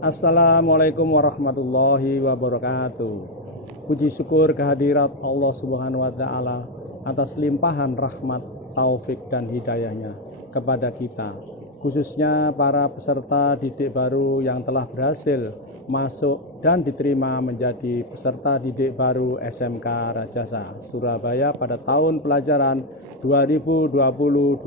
Assalamualaikum warahmatullahi wabarakatuh. Puji syukur kehadirat Allah Subhanahu wa Ta'ala atas limpahan rahmat, taufik, dan hidayahnya kepada kita, khususnya para peserta didik baru yang telah berhasil masuk dan diterima menjadi peserta didik baru SMK Rajasa Surabaya pada tahun pelajaran 2020-2021.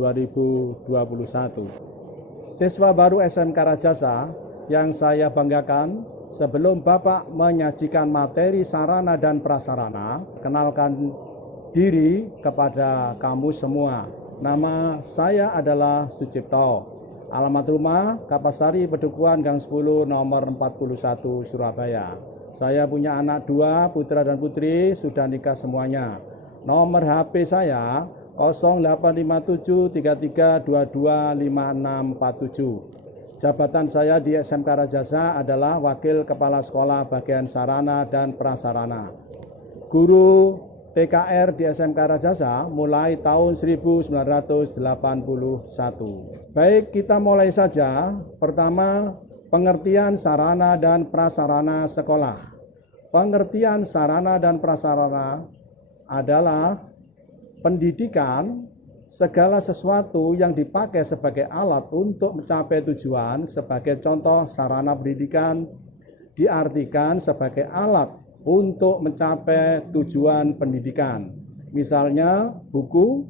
Siswa baru SMK Rajasa yang saya banggakan, sebelum Bapak menyajikan materi sarana dan prasarana, kenalkan diri kepada kamu semua. Nama saya adalah Sucipto. Alamat rumah Kapasari Pedukuhan Gang 10 nomor 41 Surabaya. Saya punya anak 2, putra dan putri, sudah nikah semuanya. Nomor HP saya 085733225647. Jabatan saya di SMK Rajasa adalah Wakil Kepala Sekolah Bagian Sarana dan Prasarana. Guru TKR di SMK Rajasa mulai tahun 1981. Baik, kita mulai saja. Pertama, pengertian sarana dan prasarana sekolah. Pengertian sarana dan prasarana adalah pendidikan segala sesuatu yang dipakai sebagai alat untuk mencapai tujuan. Sebagai contoh, sarana pendidikan diartikan sebagai alat untuk mencapai tujuan pendidikan. Misalnya buku,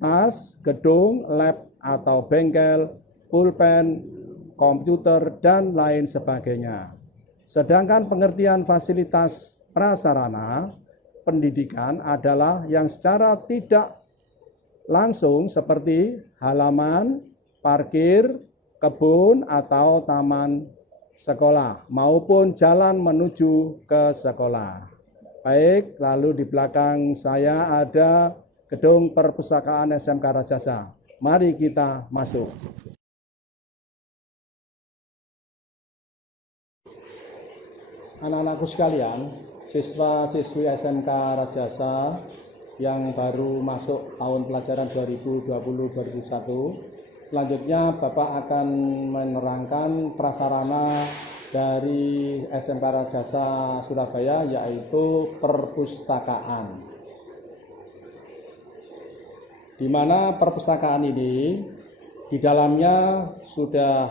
tas, gedung, lab atau bengkel, pulpen, komputer, dan lain sebagainya. Sedangkan pengertian fasilitas prasarana pendidikan adalah yang secara tidak langsung seperti halaman, parkir, kebun atau taman sekolah maupun jalan menuju ke sekolah. Baik, lalu di belakang saya ada gedung perpustakaan SMK Rajasa. Mari kita masuk. Anak-anakku sekalian, siswa-siswi SMK Rajasa yang baru masuk tahun pelajaran 2020-2021. Selanjutnya Bapak akan menerangkan prasarana dari SMK Rajasa Surabaya, yaitu perpustakaan. Di mana perpustakaan ini di dalamnya sudah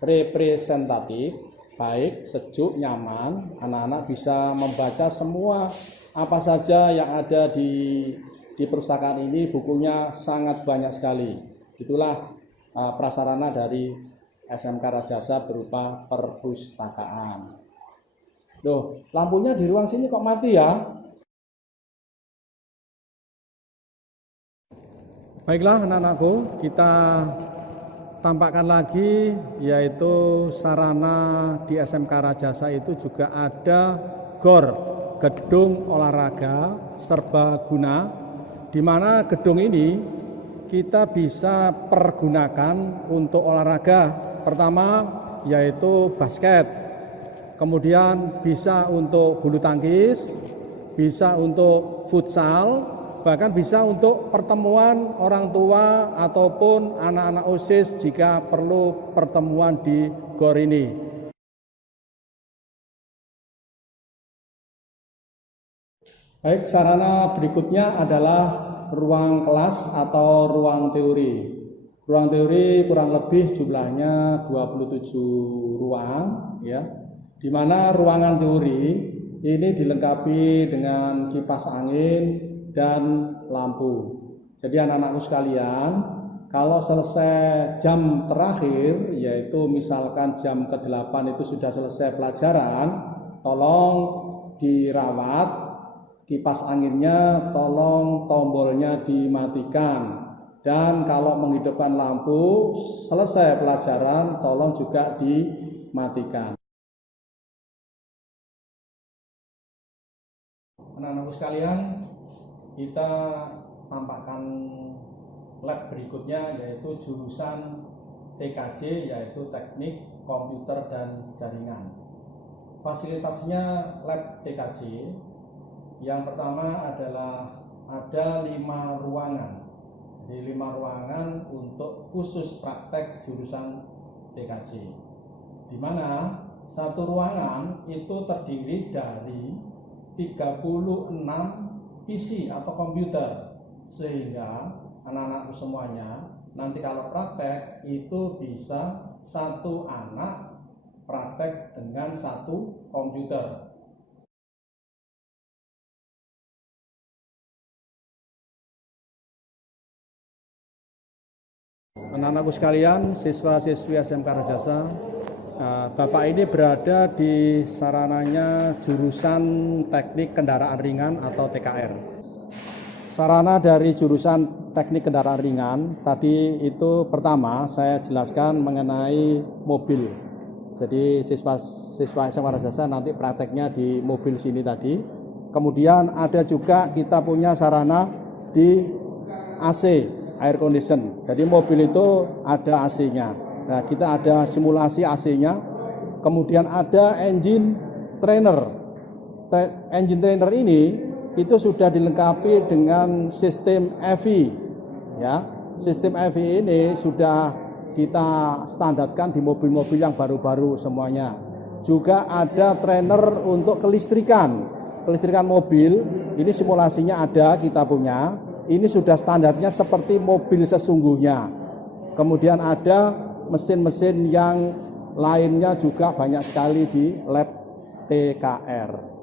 representatif, baik, sejuk, nyaman, anak-anak bisa membaca semua apa saja yang ada di perpustakaan ini. Bukunya sangat banyak sekali. Itulah prasarana dari SMK Rajasa berupa perpustakaan. Loh, lampunya di ruang sini kok mati ya? Baiklah anak-anakku, kita tampakkan lagi, yaitu sarana di SMK Rajasa itu juga ada GOR, gedung olahraga serbaguna, di mana gedung ini kita bisa pergunakan untuk olahraga. Pertama yaitu basket, kemudian bisa untuk bulu tangkis, bisa untuk futsal, bahkan bisa untuk pertemuan orang tua ataupun anak-anak OSIS jika perlu pertemuan di GOR ini. Baik, sarana berikutnya adalah ruang kelas atau ruang teori. Ruang teori kurang lebih jumlahnya 27 ruang, ya. Di mana ruangan teori ini dilengkapi dengan kipas angin dan lampu. Jadi anak-anakku sekalian, kalau selesai jam terakhir, yaitu misalkan jam ke-8 itu sudah selesai pelajaran, tolong dirawat kipas anginnya, tolong tombolnya dimatikan. Dan kalau menghidupkan lampu selesai pelajaran, tolong juga dimatikan. Anak-anakku sekalian, kita tampakkan lab berikutnya, yaitu jurusan TKJ, yaitu Teknik Komputer dan Jaringan. Fasilitasnya lab TKJ, yang pertama adalah ada 5 ruangan. Jadi 5 ruangan untuk khusus praktek jurusan TKJ. di mana satu ruangan itu terdiri dari 36 PC atau komputer, sehingga anak-anakku semuanya nanti kalau praktek itu bisa satu anak praktek dengan satu komputer. Anak-anakku sekalian, siswa-siswi SMK Rajasa, Bapak ini berada di sarananya jurusan Teknik Kendaraan Ringan atau TKR. Sarana dari jurusan Teknik Kendaraan Ringan tadi itu pertama saya jelaskan mengenai mobil. Jadi siswa SMK Rajasa nanti prakteknya di mobil sini tadi. Kemudian ada juga kita punya sarana di AC, air condition. Jadi mobil itu ada AC-nya. Nah, kita ada simulasi AC-nya. Kemudian ada engine trainer. Engine trainer ini itu sudah dilengkapi dengan sistem EV. Ya, sistem EV ini sudah kita standarkan di mobil-mobil yang baru-baru semuanya. Juga ada trainer untuk kelistrikan mobil. Ini simulasinya ada, kita punya. Ini sudah standarnya seperti mobil sesungguhnya. Kemudian ada mesin-mesin yang lainnya juga banyak sekali di lab TKR.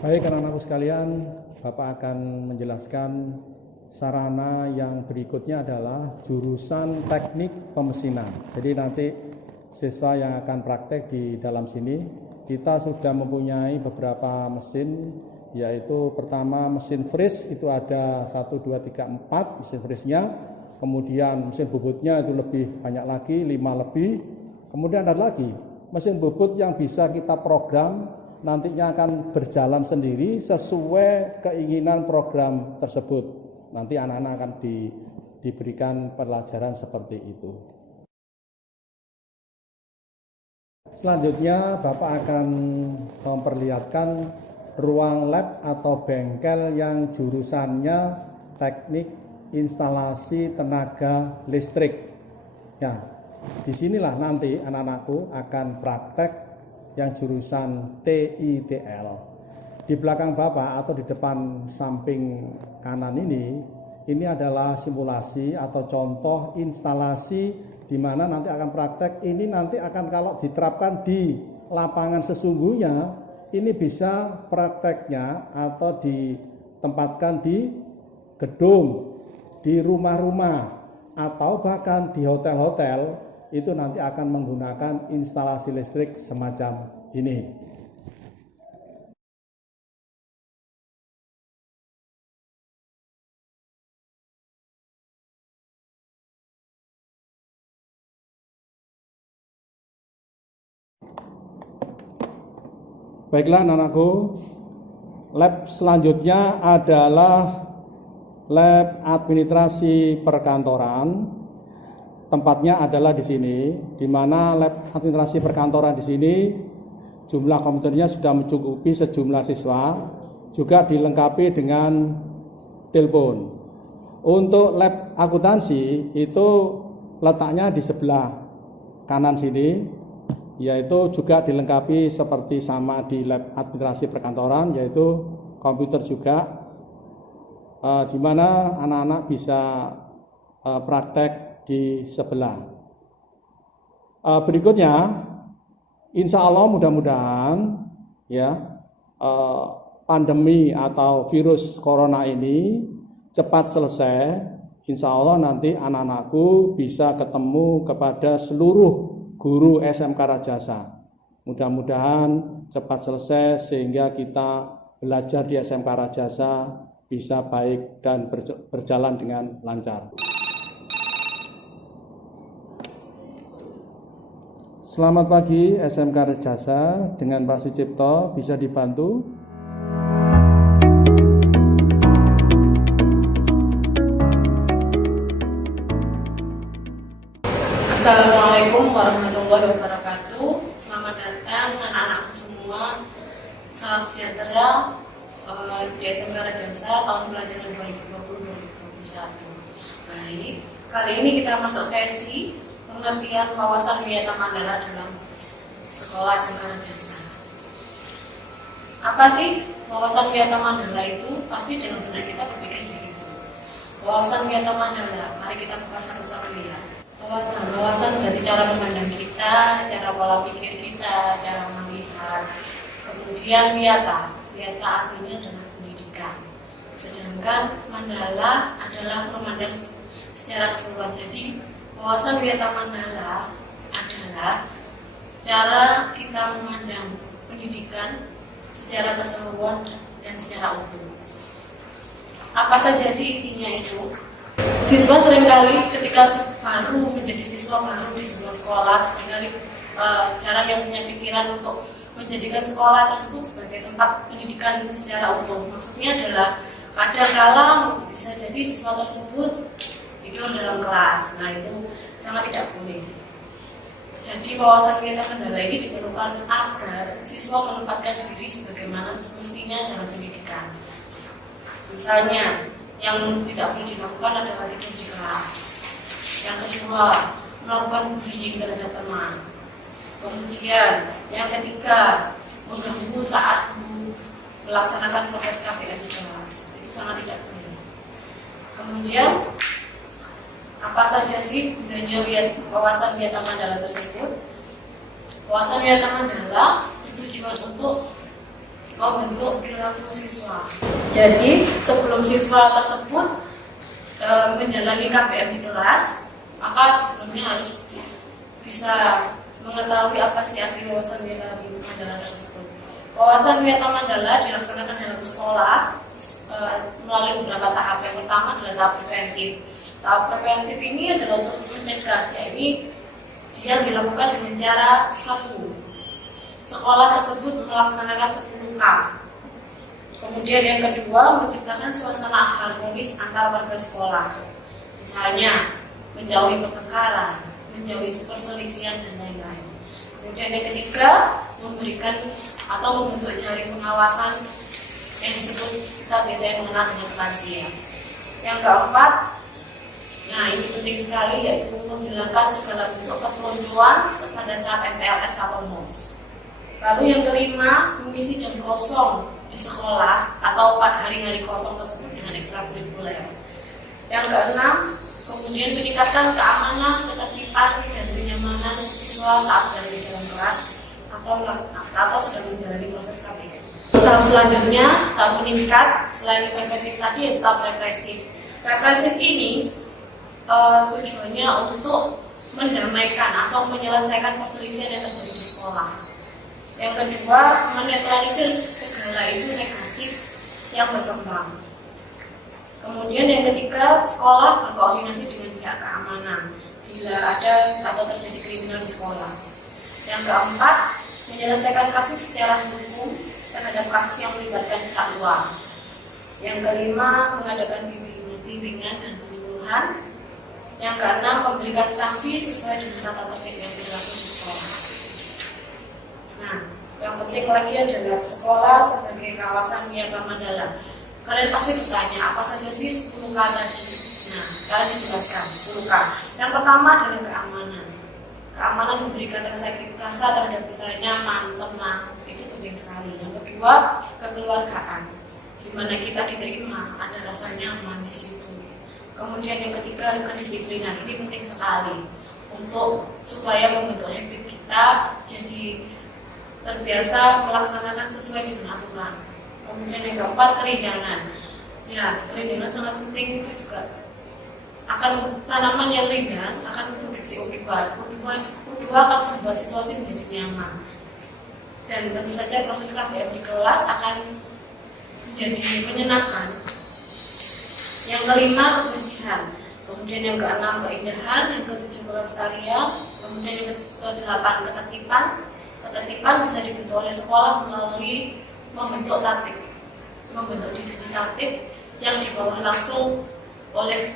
Baik anak-anakku sekalian, Bapak akan menjelaskan sarana yang berikutnya adalah jurusan teknik pemesinan. Jadi nanti siswa yang akan praktek di dalam sini, kita sudah mempunyai beberapa mesin, yaitu pertama mesin freeze itu ada 1, 2, 3, 4 mesin freeze-nya. Kemudian mesin bubutnya itu lebih banyak lagi, 5 lebih. Kemudian ada lagi mesin bubut yang bisa kita program, nantinya akan berjalan sendiri sesuai keinginan program tersebut. Nanti anak-anak akan diberikan pelajaran seperti itu. Selanjutnya Bapak akan memperlihatkan ruang lab atau bengkel yang jurusannya teknik instalasi tenaga listrik. Ya, disinilah nanti anak-anakku akan praktek yang jurusan TITL. Di belakang Bapak atau di depan samping kanan ini adalah simulasi atau contoh instalasi di mana nanti akan praktek. Ini nanti akan kalau diterapkan di lapangan sesungguhnya, ini bisa prakteknya atau ditempatkan di gedung, di rumah-rumah, atau bahkan di hotel-hotel, itu nanti akan menggunakan instalasi listrik semacam ini. Baiklah anak-anakku, lab selanjutnya adalah lab administrasi perkantoran. Tempatnya adalah di sini, di mana lab administrasi perkantoran di sini jumlah komputernya sudah mencukupi sejumlah siswa, juga dilengkapi dengan telepon. Untuk lab akuntansi itu letaknya di sebelah kanan sini, yaitu juga dilengkapi seperti sama di lab administrasi perkantoran, yaitu komputer juga, di mana anak-anak bisa praktek di sebelah. Berikutnya, insya Allah mudah-mudahan ya pandemi atau virus corona ini cepat selesai. Insya Allah nanti anak-anakku bisa ketemu kepada seluruh guru SMK Rajasa. Mudah-mudahan cepat selesai sehingga kita belajar di SMK Rajasa bisa baik dan berjalan dengan lancar. Selamat pagi SMK Rajasa, dengan Pak Sucipto bisa dibantu? Assalamualaikum warahmatullahi wabarakatuh. Selamat datang anak-anakku semua. Salam sejahtera. di SMK Rajasa tahun pelajaran 2020-2021. Baik, kali ini kita masuk sesi pengertian wawasan Wiyata Mandala dalam sekolah SMK Rajasa. Apa sih wawasan Wiyata Mandala itu? Pasti dalam benak kita berpikir begitu. Wawasan Wiyata Mandala, mari kita buka satu-satu ya. Wawasan dari cara memandang kita, cara pola pikir kita, cara melihat. Kemudian Wiyata artinya adalah pendidikan. Sedangkan Mandala adalah memandang secara keseluruhan. Jadi wawasan Wiyata Mandala adalah cara kita memandang pendidikan secara keseluruhan dan secara utuh. Apa saja sih isinya itu? Siswa seringkali ketika baru menjadi siswa baru di sebuah sekolah, seringkali cara yang punya pikiran untuk menjadikan sekolah tersebut sebagai tempat pendidikan secara utuh. Maksudnya adalah kadang-kala bisa jadi siswa tersebut tidur dalam kelas. Nah, itu sangat tidak boleh. Jadi wawasan Wiyata Mandala ini diperlukan agar siswa menempatkan diri sebagaimana semestinya dalam pendidikan. Misalnya, yang tidak boleh dilakukan adalah tidur di kelas. Yang kedua, melakukan bullying terhadap teman. Kemudian, yang ketiga, mengganggu saat melaksanakan proses KBM di kelas. Itu sangat tidak boleh. Kemudian, apa saja sih gunanya wawasan Wiyata Mandala tersebut? Wawasan Wiyata Mandala bertujuan untuk membentuk perilaku siswa. Jadi sebelum siswa tersebut menjalani KBM di kelas, maka sebelumnya harus bisa mengetahui apa sih arti wawasan Wiyata Mandala tersebut. Wawasan Wiyata Mandala dilaksanakan dalam sekolah melalui beberapa tahap. Yang pertama adalah tahap preventif. Tahap preventif ini adalah untuk mencegah, yaitu dia dilakukan dengan cara satu, sekolah tersebut melaksanakan 10K. Kemudian yang kedua, menciptakan suasana harmonis antar warga sekolah. Misalnya, menjauhi pertengkaran, menjauhi perselisihan dan lain-lain. Kemudian yang ketiga, memberikan atau membentuk jaring pengawasan yang disebut kita biasanya mengenal dengan razia. Yang keempat, nah ini penting sekali, yaitu menghilangkan segala bentuk kepeloncoan pada saat MPLS atau MOS. Lalu yang kelima, mengisi jam kosong di sekolah atau pada hari-hari kosong tersebut dengan ekstrakurikuler. Yang keenam, kemudian meningkatkan keamanan, ketertiban, dan kenyamanan siswa saat berada di dalam kelas atau sedang menjalani proses KBM. Tahap selanjutnya, tahap meningkat, selain preventif tadi yaitu tahap represif. Represif ini tujuannya untuk mendamaikan atau menyelesaikan perselisihan yang terjadi di sekolah. Yang kedua, menetralisir segala isu negatif yang berkembang. Kemudian yang ketiga, sekolah berkoordinasi dengan pihak keamanan bila ada atau terjadi kriminal di sekolah. Yang keempat, menyelesaikan kasus secara hukum terhadap kasus yang melibatkan pihak luar. Yang kelima, mengadakan bimbingan dan penyuluhan. Yang keenam, memberikan sanksi sesuai dengan tata tertib yang berlaku di sekolah. Nah, yang penting lagi adalah sekolah sebagai kawasan Wiyata Mandala. Kalian pasti bertanya, apa saja sih 10K tadi? Nah, sekarang dijelaskan 10K. Yang pertama adalah keamanan. Keamanan memberikan rasa terhadap kita nyaman, tenang, itu penting sekali. Yang kedua, kekeluargaan, di mana kita diterima, ada rasa nyaman di situ. Kemudian yang ketiga, kedisiplinan. Ini penting sekali untuk supaya membentuk habit kita jadi terbiasa melaksanakan sesuai dengan aturan. Kemudian yang keempat, kerindangan. Ya, kerindangan sangat penting, itu juga akan tanaman yang rindang akan memproduksi O2. O2 akan membuat situasi menjadi nyaman. Dan tentu saja proses KBM di kelas akan menjadi menyenangkan. Yang kelima, kebersihan. Kemudian yang keenam, keindahan. Yang ketujuh, kelestarian. Kemudian yang kedelapan, ketertiban. Ketertiban bisa dibentuk oleh sekolah melalui membentuk tatip, membentuk divisi tatip yang dibawa langsung oleh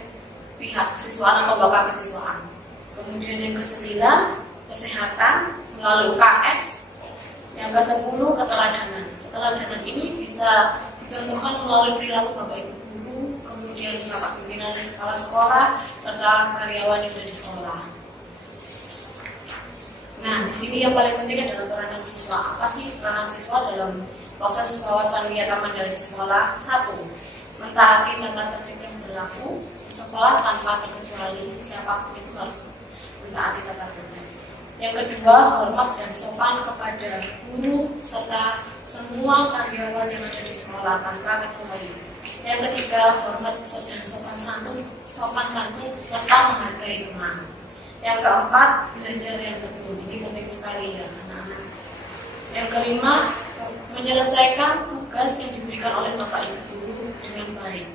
pihak kesiswaan atau bakal kesiswaan. Kemudian yang ke-9, kesehatan melalui KS. Yang ke-10, keteladanan. Keteladanan ini bisa dicontohkan melalui perilaku Bapak Ibu guru, kemudian Bapak pimpinan kepala sekolah, serta karyawan yang ada di sekolah. Nah, di sini yang paling penting adalah peranan siswa. Apa sih peranan siswa dalam proses wawasan kegiatan mandala di sekolah? 1. Mentaati tata tertib yang berlaku di sekolah tanpa terkecuali, siapapun itu harus mentaati tata tertib. Yang kedua, hormat dan sopan kepada guru serta semua karyawan yang ada di sekolah tanpa kecuali. Yang ketiga, hormat dan sopan santun serta menghargai teman. Yang keempat, belajar yang tekun. Ini penting sekali ya anak-anak. Yang kelima, menyelesaikan tugas yang diberikan oleh Bapak Ibu dengan baik.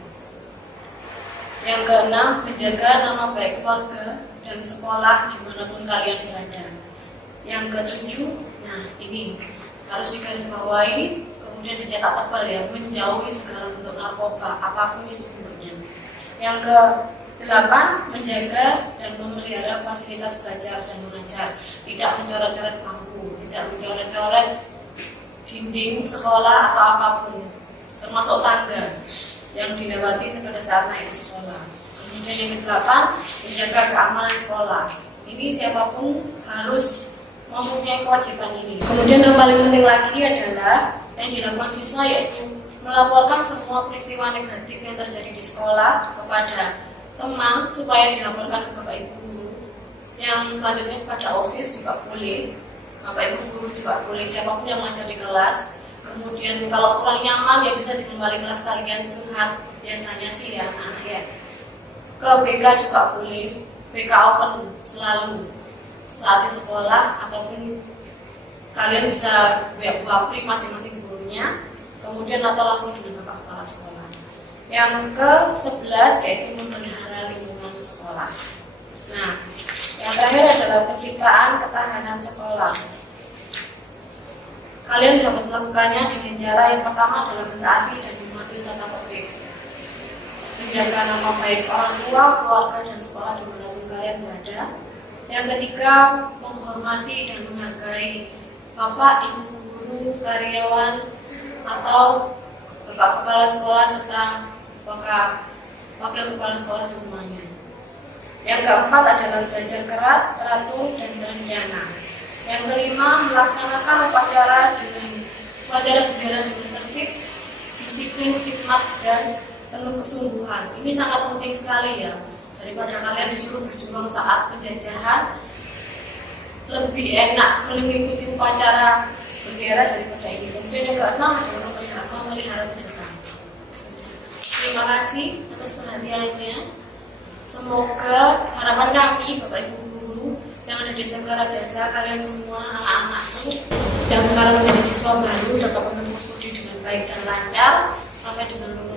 Yang keenam, menjaga nama baik keluarga dan sekolah dimanapun kalian berada. Yang ketujuh, nah ini harus digarisbawahi, kemudian dicetak tebal ya, menjauhi segala bentuk narkoba, apapun itu bentuknya. Yang ke-8, menjaga dan memelihara fasilitas belajar dan mengajar, tidak mencoret-coret bangku, tidak mencoret-coret dinding sekolah atau apapun, termasuk tangga yang dilewati pada saat naik ke sekolah. Kemudian yang ke-8, menjaga keamanan sekolah. Ini siapapun harus mempunyai kewajiban ini. Kemudian yang paling penting lagi adalah yang dilakukan siswa, yaitu melaporkan semua peristiwa negatif yang terjadi di sekolah kepada teman supaya dilaporkan ke Bapak Ibu guru. Yang selanjutnya kepada OSIS juga boleh, Bapak Ibu guru juga boleh, siapapun yang mengajar di kelas. Kemudian kalau kurang nyaman ya bisa di kembali kelas kalian curhat, biasanya sih ya anak ya. Ke BK juga boleh, BK open selalu saat di sekolah, ataupun kalian bisa wapri masing-masing gurunya, kemudian atau langsung dengan Bapak Kepala Sekolah. Yang ke-11 yaitu memelihara lingkungan sekolah. Nah, yang terakhir adalah penciptaan ketahanan sekolah. Kalian dapat melakukannya dengan cara yang pertama adalah mentaati dan mematuhi tata tertib, menjaga nama baik orang tua, keluarga, dan sekolah dimanapun kalian berada. Yang ketiga, menghormati dan menghargai Bapak, Ibu guru, karyawan, atau Bapak Kepala Sekolah serta Wakil Kepala Sekolah semuanya. Yang keempat adalah belajar keras, teratur, dan berencana. Yang kelima, melaksanakan upacara bendera dengan tertib, disiplin, hikmat, dan penuh kesungguhan. Ini sangat penting sekali ya. Daripada kalian disuruh berjuang saat penjajahan, lebih enak mengikuti upacara bendera daripada ini. Kemudian yang keenam adalah memelihara kejutan. Terima kasih atas perhatiannya. Semoga harapan kami, Bapak Ibu guru yang ada di SMK Rajasa, kalian semua anak-anakku yang sekarang menjadi siswa baru dapat menempuh studi dengan baik dan lancar sampai dengan lulus